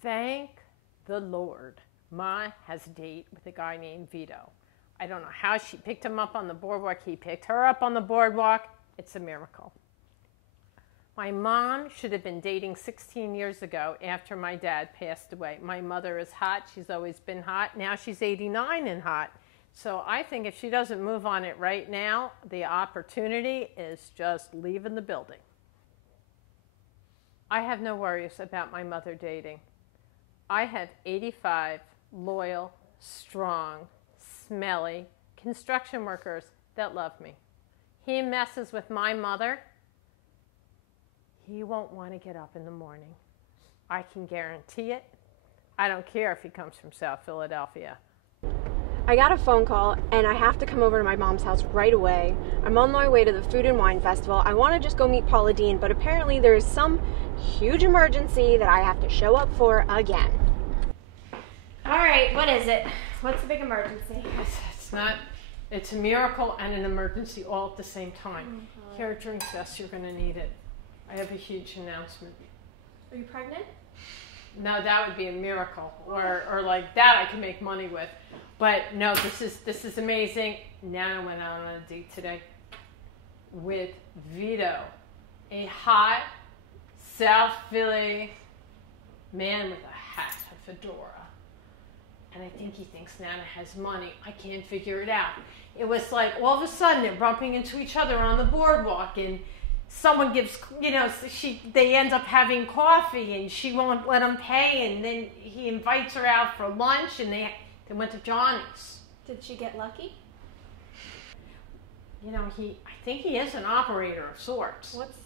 Thank the Lord. Ma has a date with a guy named Vito. I don't know how she picked him up on the boardwalk. He picked her up on the boardwalk. It's a miracle. My mom should have been dating 16 years ago after my dad passed away. My mother is hot. She's always been hot. Now she's 89 and hot. So I think if she doesn't move on it right now, the opportunity is just leaving the building. I have no worries about my mother dating. I have 85 loyal, strong, smelly construction workers that love me. He messes with my mother, he won't want to get up in the morning. I can guarantee it. I don't care if he comes from South Philadelphia. I got a phone call and I have to come over to my mom's house right away. I'm on my way to the Food and Wine Festival. I want to just go meet Paula Dean, but apparently there is some huge emergency that I have to show up for again. All right, what is it? What's the big emergency? It's a miracle and an emergency all at the same time. Here, drink this, you're gonna need it. I have a huge announcement. Are you pregnant? No, that would be a miracle, or like that I can make money with. But no, this is amazing. Nana went out on a date today with Vito, a hot South Philly man with a hat, a fedora. And I think he thinks Nana has money. I can't figure it out. It was like all of a sudden they're bumping into each other on the boardwalk, and someone gives, they end up having coffee and she won't let him pay, and then he invites her out for lunch and they went to Johnny's. Did she get lucky? I think he is an operator of sorts. What's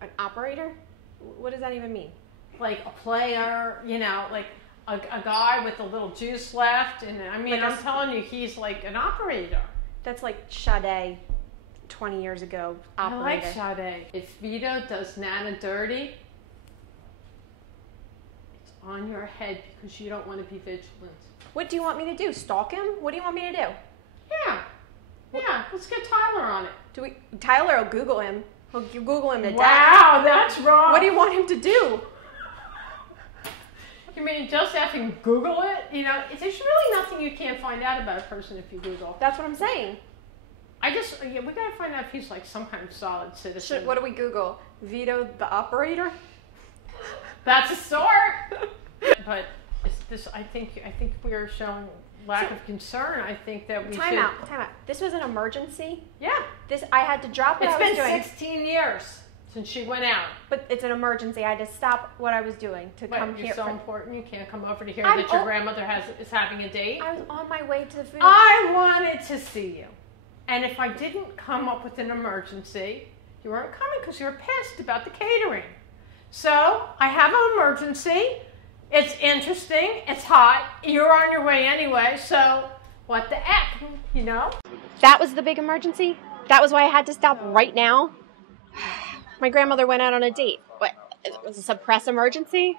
an operator? What does that even mean? Like a player, like a guy with a little juice left. And I mean, I'm telling you, he's like an operator. That's like Sade 20 years ago operator. I like Sade. If Vito does Nana dirty, it's on your head because you don't want to be vigilant. What do you want me to do? Stalk him? What do you want me to do? Yeah, let's get Tyler on it. Tyler will Google him. He'll Google him to death. Wow, that's wrong. What do you want him to do? You mean just effing Google it? There's really nothing you can't find out about a person if you Google. That's what I'm saying. We gotta find out if he's like some kind of solid citizen. What do we Google? Vito the operator? That's a start. But I think we are showing lack of concern. I think that we Time out. This was an emergency? Yeah. I had to drop what I was doing. It's been 16 years since she went out. But it's an emergency. I had to stop what I was doing to come here. You're so important. You can't come over to hear that your grandmother is having a date. I was on my way to the food. I wanted to see you. And if I didn't come up with an emergency, you weren't coming because you were pissed about the catering. So I have an emergency. It's interesting. It's hot. You're on your way anyway. So what the heck, That was the big emergency? That was why I had to stop right now? My grandmother went out on a date. What? Was this a press emergency?